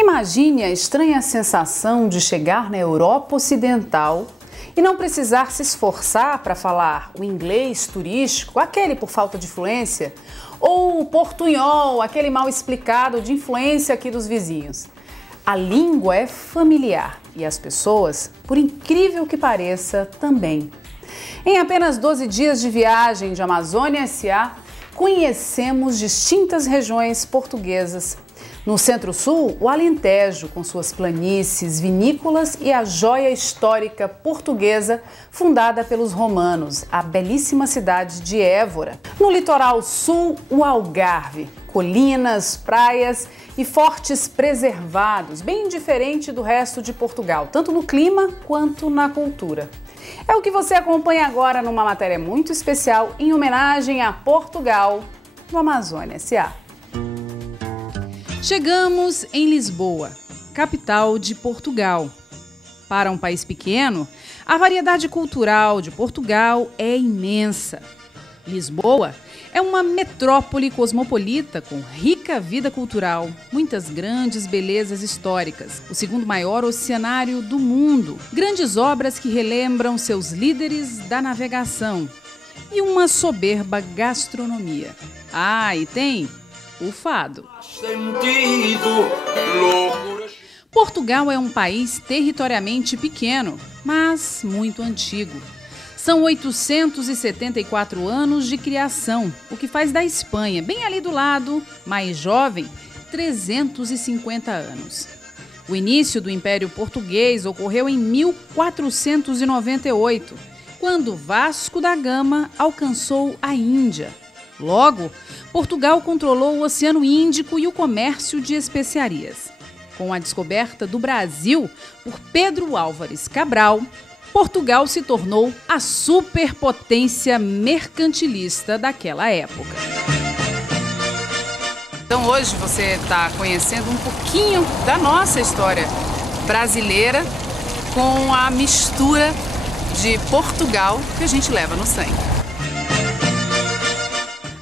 Imagine a estranha sensação de chegar na Europa Ocidental e não precisar se esforçar para falar o inglês turístico, aquele por falta de fluência, ou o portunhol, aquele mal explicado de influência aqui dos vizinhos. A língua é familiar e as pessoas, por incrível que pareça, também. Em apenas 12 dias de viagem de Amazônia S.A., conhecemos distintas regiões portuguesas. No Centro-Sul, o Alentejo, com suas planícies, vinícolas e a joia histórica portuguesa fundada pelos romanos, a belíssima cidade de Évora. No litoral sul, o Algarve, colinas, praias e fortes preservados, bem diferente do resto de Portugal, tanto no clima quanto na cultura. É o que você acompanha agora numa matéria muito especial em homenagem a Portugal, no Amazônia S.A. Chegamos em Lisboa, capital de Portugal. Para um país pequeno, a variedade cultural de Portugal é imensa. Lisboa é uma metrópole cosmopolita com rica vida cultural, muitas grandes belezas históricas, o segundo maior oceanário do mundo, grandes obras que relembram seus líderes da navegação e uma soberba gastronomia. Ah, e tem o fado. Portugal é um país territorialmente pequeno, mas muito antigo. São 874 anos de criação, o que faz da Espanha, bem ali do lado, mais jovem, 350 anos. O início do Império Português ocorreu em 1498, quando Vasco da Gama alcançou a Índia. Logo, Portugal controlou o Oceano Índico e o comércio de especiarias. Com a descoberta do Brasil por Pedro Álvares Cabral, Portugal se tornou a superpotência mercantilista daquela época. Então hoje você está conhecendo um pouquinho da nossa história brasileira com a mistura de Portugal que a gente leva no sangue.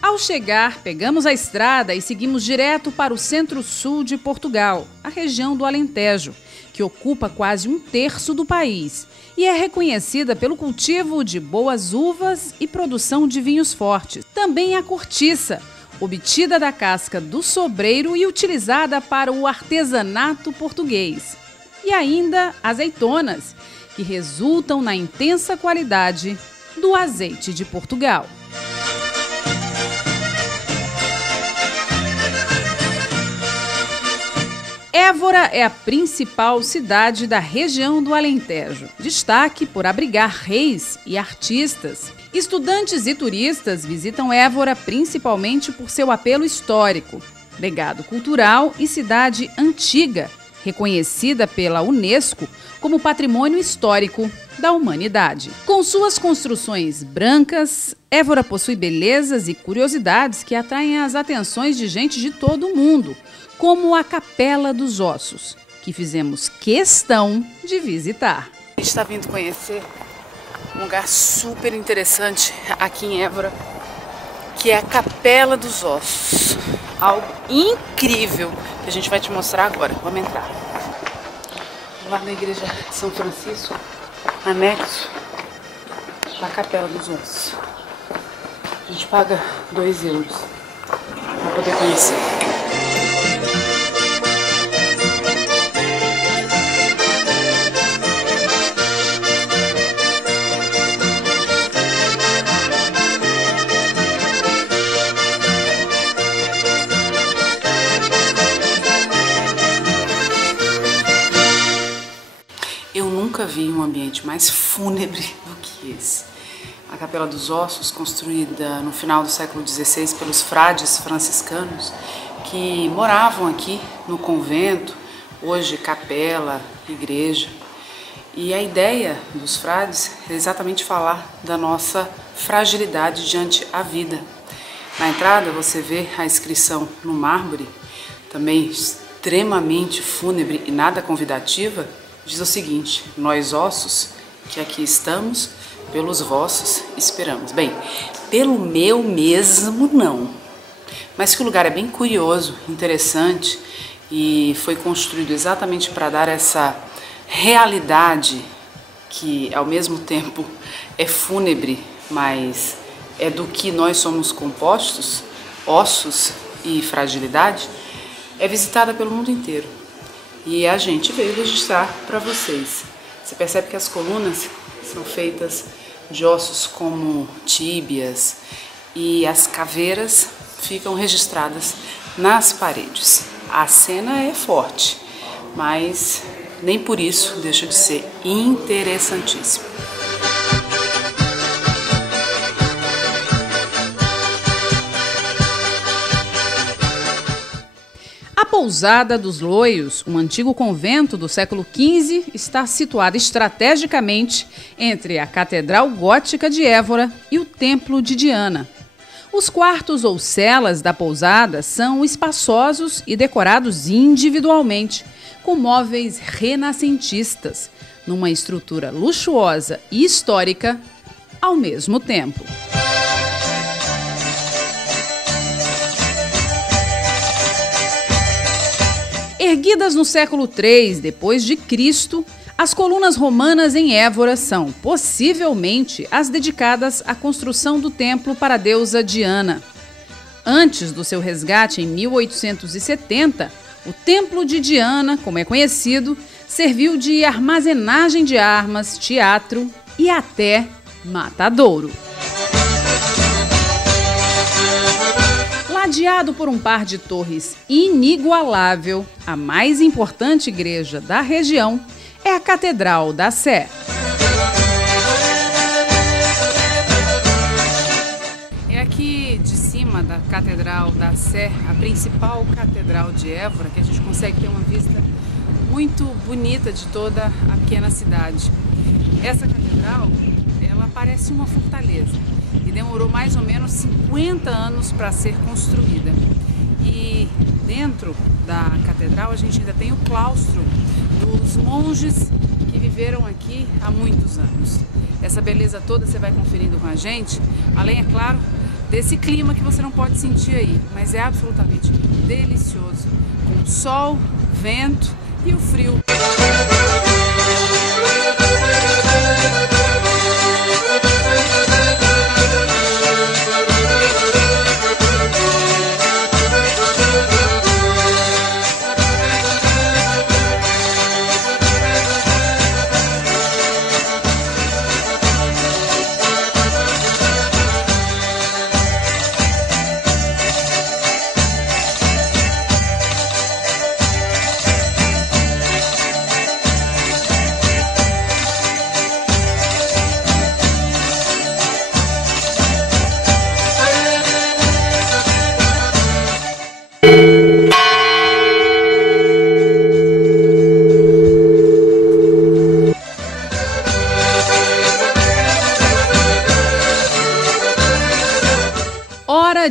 Ao chegar, pegamos a estrada e seguimos direto para o centro-sul de Portugal, a região do Alentejo, que ocupa quase um terço do país e é reconhecida pelo cultivo de boas uvas e produção de vinhos fortes. Também a cortiça, obtida da casca do sobreiro e utilizada para o artesanato português. E ainda azeitonas, que resultam na intensa qualidade do azeite de Portugal. Évora é a principal cidade da região do Alentejo, destaque por abrigar reis e artistas. Estudantes e turistas visitam Évora principalmente por seu apelo histórico, legado cultural e cidade antiga, reconhecida pela Unesco como Patrimônio Histórico da Humanidade. Com suas construções brancas, Évora possui belezas e curiosidades que atraem as atenções de gente de todo o mundo, como a Capela dos Ossos, que fizemos questão de visitar. A gente está vindo conhecer um lugar super interessante aqui em Évora, que é a Capela dos Ossos. Algo incrível que a gente vai te mostrar agora. Vamos entrar. Lá na igreja de São Francisco, anexo à Capela dos Ossos. A gente paga 2 euros para poder conhecer. Eu nunca vi um ambiente mais fúnebre do que esse. A Capela dos Ossos, construída no final do século XVI pelos frades franciscanos que moravam aqui no convento, hoje capela, igreja. E a ideia dos frades é exatamente falar da nossa fragilidade diante a vida. Na entrada você vê a inscrição no mármore, também extremamente fúnebre e nada convidativa, diz o seguinte: nós ossos que aqui estamos, pelos vossos esperamos. Bem, pelo meu mesmo não, mas que o lugar é bem curioso, interessante e foi construído exatamente para dar essa realidade que ao mesmo tempo é fúnebre, mas é do que nós somos compostos, ossos e fragilidade, é visitada pelo mundo inteiro. E a gente veio registrar para vocês. Você percebe que as colunas são feitas de ossos como tíbias e as caveiras ficam registradas nas paredes. A cena é forte, mas nem por isso deixa de ser interessantíssimo. A Pousada dos Loios, um antigo convento do século XV, está situada estrategicamente entre a Catedral Gótica de Évora e o Templo de Diana. Os quartos ou celas da pousada são espaçosos e decorados individualmente, com móveis renascentistas, numa estrutura luxuosa e histórica ao mesmo tempo. Erguidas no século III d.C., as colunas romanas em Évora são, possivelmente, as dedicadas à construção do templo para a deusa Diana. Antes do seu resgate em 1870, o Templo de Diana, como é conhecido, serviu de armazenagem de armas, teatro e até matadouro. Ladeado por um par de torres inigualável, a mais importante igreja da região é a Catedral da Sé. É aqui de cima da Catedral da Sé, a principal catedral de Évora, que a gente consegue ter uma vista muito bonita de toda a pequena cidade. Essa catedral, ela parece uma fortaleza e demorou mais ou menos 50 anos para ser construída. E dentro da catedral a gente ainda tem o claustro dos monges que viveram aqui há muitos anos. Essa beleza toda você vai conferindo com a gente, além, é claro, desse clima que você não pode sentir aí, mas é absolutamente delicioso, com sol, vento e o frio.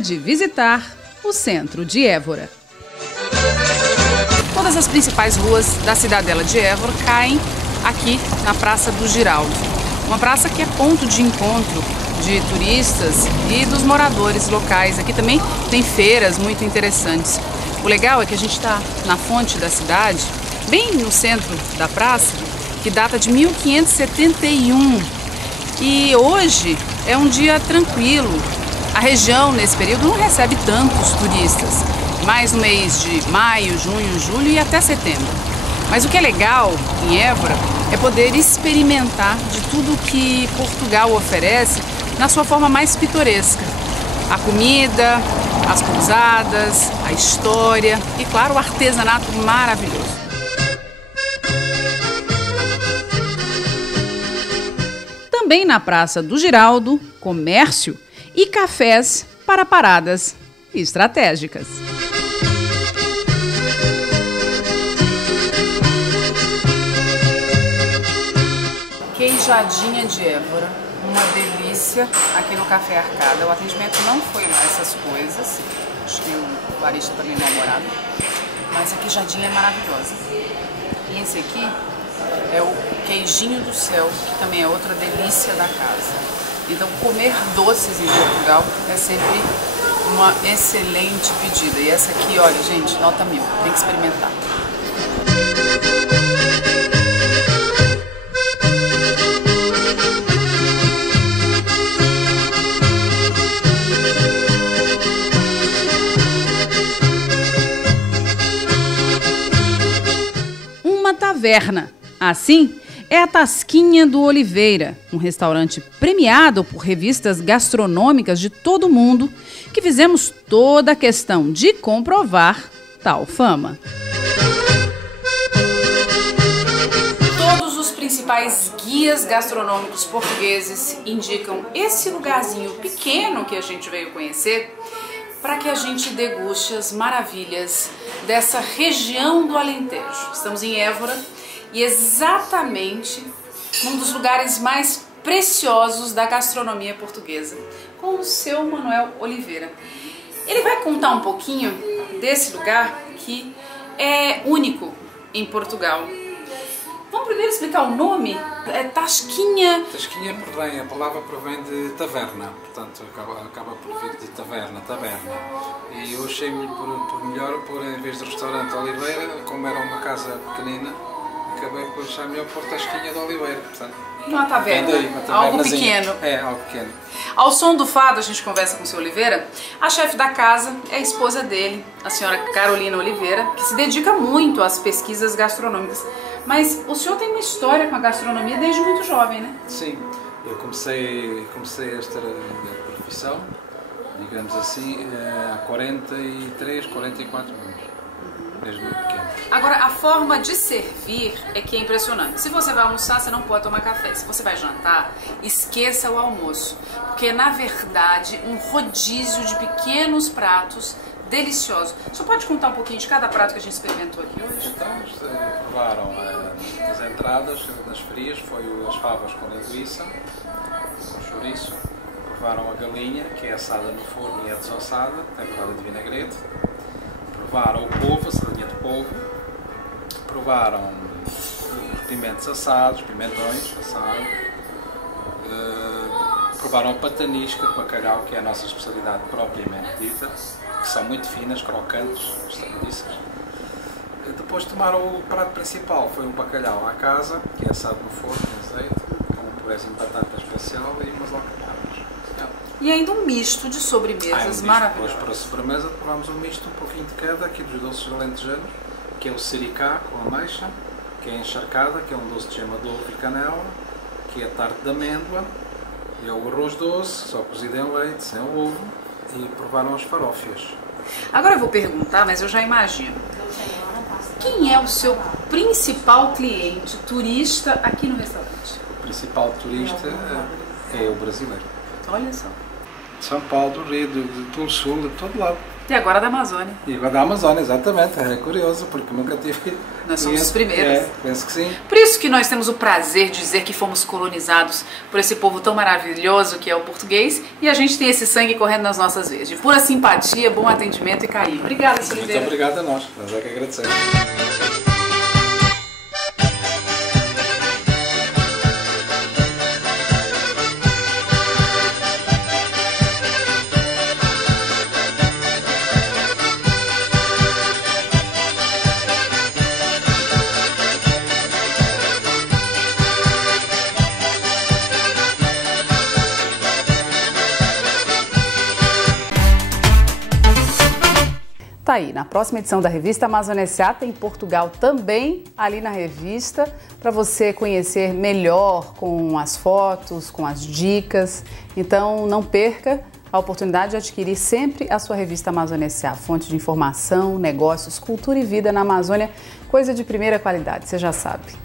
De visitar o centro de Évora. Todas as principais ruas da cidadela de Évora caem aqui na Praça do Giraldo, uma praça que é ponto de encontro de turistas e dos moradores locais. Aqui também tem feiras muito interessantes. O legal é que a gente está na fonte da cidade, bem no centro da praça, que data de 1571, e hoje é um dia tranquilo. A região, nesse período, não recebe tantos turistas, mais no mês de maio, junho, julho e até setembro. Mas o que é legal em Évora é poder experimentar de tudo que Portugal oferece na sua forma mais pitoresca. A comida, as pousadas, a história e, claro, o artesanato maravilhoso. Também na Praça do Giraldo, comércio e cafés para paradas estratégicas. Queijadinha de Évora, uma delícia aqui no Café Arcada. O atendimento não foi lá essas coisas, acho que o barista também não é namorado, mas a queijadinha é maravilhosa. E esse aqui é o queijinho do céu, que também é outra delícia da casa. Então, comer doces em Portugal é sempre uma excelente pedida. E essa aqui, olha, gente, nota 1000. Tem que experimentar. Uma taverna. Assim, é a Tasquinha do Oliveira, um restaurante premiado por revistas gastronômicas de todo o mundo, que fizemos toda a questão de comprovar tal fama. Todos os principais guias gastronômicos portugueses indicam esse lugarzinho pequeno que a gente veio conhecer para que a gente deguste as maravilhas dessa região do Alentejo. Estamos em Évora e exatamente num dos lugares mais preciosos da gastronomia portuguesa, com o seu Manuel Oliveira. Ele vai contar um pouquinho desse lugar que é único em Portugal. Vamos primeiro explicar o nome? É Tasquinha. Tasquinha, a palavra provém de taverna, portanto acaba por vir de taverna. E eu achei por melhor pôr, em vez de restaurante Oliveira, como era uma casa pequenina, acabei por achar melhor pôr Tasquinha de Oliveira. Portanto, uma taverna, algo pequeno. É, algo pequeno. Ao som do fado, a gente conversa com o seu Oliveira. A chefe da casa é a esposa dele, a senhora Carolina Oliveira, que se dedica muito às pesquisas gastronômicas. Mas o senhor tem uma história com a gastronomia desde muito jovem, né? Sim, eu comecei esta profissão, digamos assim, há 43, 44 anos, desde muito pequeno. Agora, a forma de servir é que é impressionante. Se você vai almoçar, você não pode tomar café. Se você vai jantar, esqueça o almoço. Porque, na verdade, um rodízio de pequenos pratos deliciosos. O senhor pode contar um pouquinho de cada prato que a gente experimentou aqui hoje? Então, provaram as entradas das frias, foi as favas com linguiça, com chouriço. Provaram a galinha, que é assada no forno e é desossada, temperada de vinagrete. Provaram o polvo, a sardinha de polvo. Provaram os pimentos assados, pimentões assados. Provaram a patanisca de bacalhau, que é a nossa especialidade propriamente dita, que são muito finas, crocantes, gostadiças. Depois tomaram o prato principal, foi um bacalhau à casa, que é assado no forno, em azeite, com um purézinho de batata especial e umas alcaparras. E ainda um misto de sobremesas maravilhosas. Depois, para a sobremesa, provámos um misto, um pouquinho de cada, aqui dos doces alentejanos, que é o siricá com ameixa, que é a encharcada, que é um doce de gema de ovo e canela, que é a tarte de amêndoa, e é o arroz doce, só cozido em leite, sem o ovo, e provaram as farófias. Agora eu vou perguntar, mas eu já imagino. Quem é o seu principal cliente, turista, aqui no restaurante? O principal turista é o brasileiro. Olha só. São Paulo, do Rio, do Sul, de todo lado. E agora da Amazônia. E agora da Amazônia, exatamente. É curioso, porque nunca tive... Nós somos os primeiros. É, penso que sim. Por isso que nós temos o prazer de dizer que fomos colonizados por esse povo tão maravilhoso que é o português, e a gente tem esse sangue correndo nas nossas veias, de pura simpatia, bom atendimento e carinho. Obrigada, Sr. Oliveira. Muito obrigado a nós é que agradecemos. Tá aí, na próxima edição da revista Amazônia S.A. tem Portugal também ali na revista, para você conhecer melhor com as fotos, com as dicas. Então não perca a oportunidade de adquirir sempre a sua revista Amazônia S.A., fonte de informação, negócios, cultura e vida na Amazônia, coisa de primeira qualidade, você já sabe.